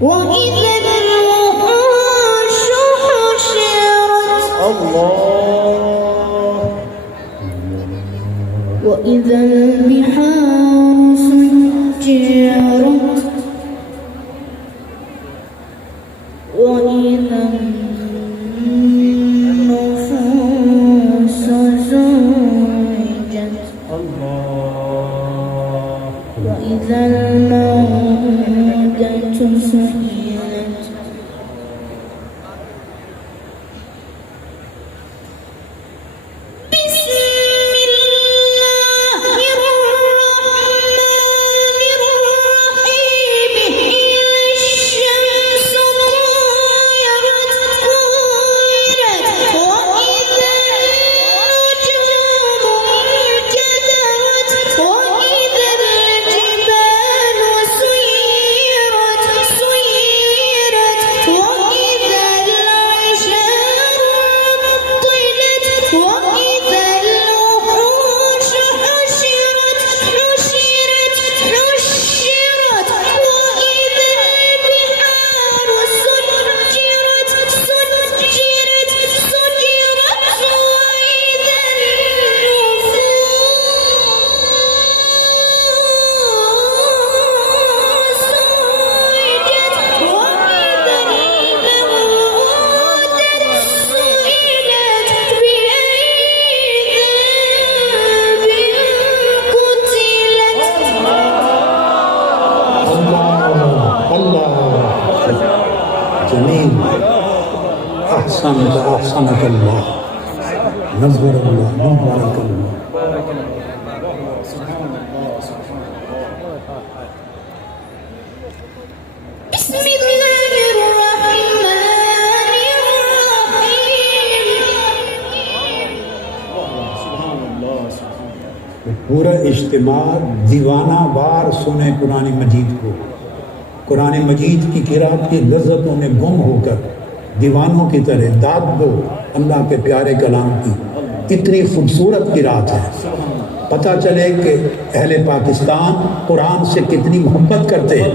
وإذا الوحوش حشرت الله وإذا البحار سجرت وإذا النفوس زوجت الله وإذا الموءودة سئلت بسم الله الرحمن الرحيم إذا الشمس كورت وإذا النجوم انكدرت وإذا الجبال سيرت وإذا العشار عطلت وإذا الوحوش حشرت وإذا البحار سجرت وإذا النفوس زوجت وإذا الموءودة سئلت بأي ذنب قتلت الله جميل أحسنت أحسنك الله نظر الله نبارك الله بسم الله الرحمن الرحيم पूरा इज्तिमा दीवाना वार सुने कुरान मजीद को। कुरान मजीद की किरात की लज्जतों में गुम होकर दीवानों की तरह दाद दो अल्लाह के प्यारे कलाम की। इतनी खूबसूरत किरात है, पता चले कि अहले पाकिस्तान कुरान से कितनी मोहब्बत करते हैं।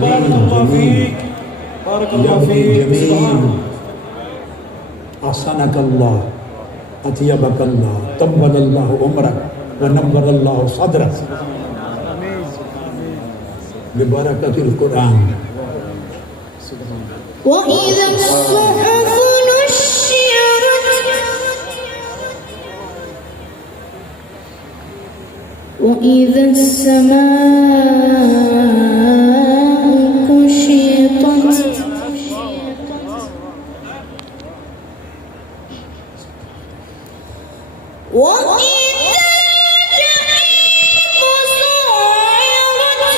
بارك الله فيك بارك الله فيك جميل أحسنك الله أطيبك الله طول الله عمرك ونور الله صدرك ببركة القرآن. وإذا الصحف نشرت وإذا السماء كشطت وإذا الجحيم سعرت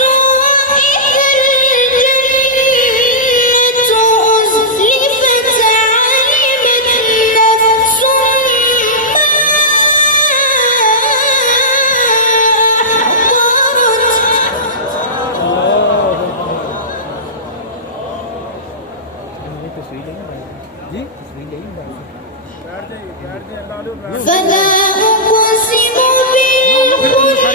وإذا الجنة أزلفت علمت نفس ما فلا أقسم بالخنس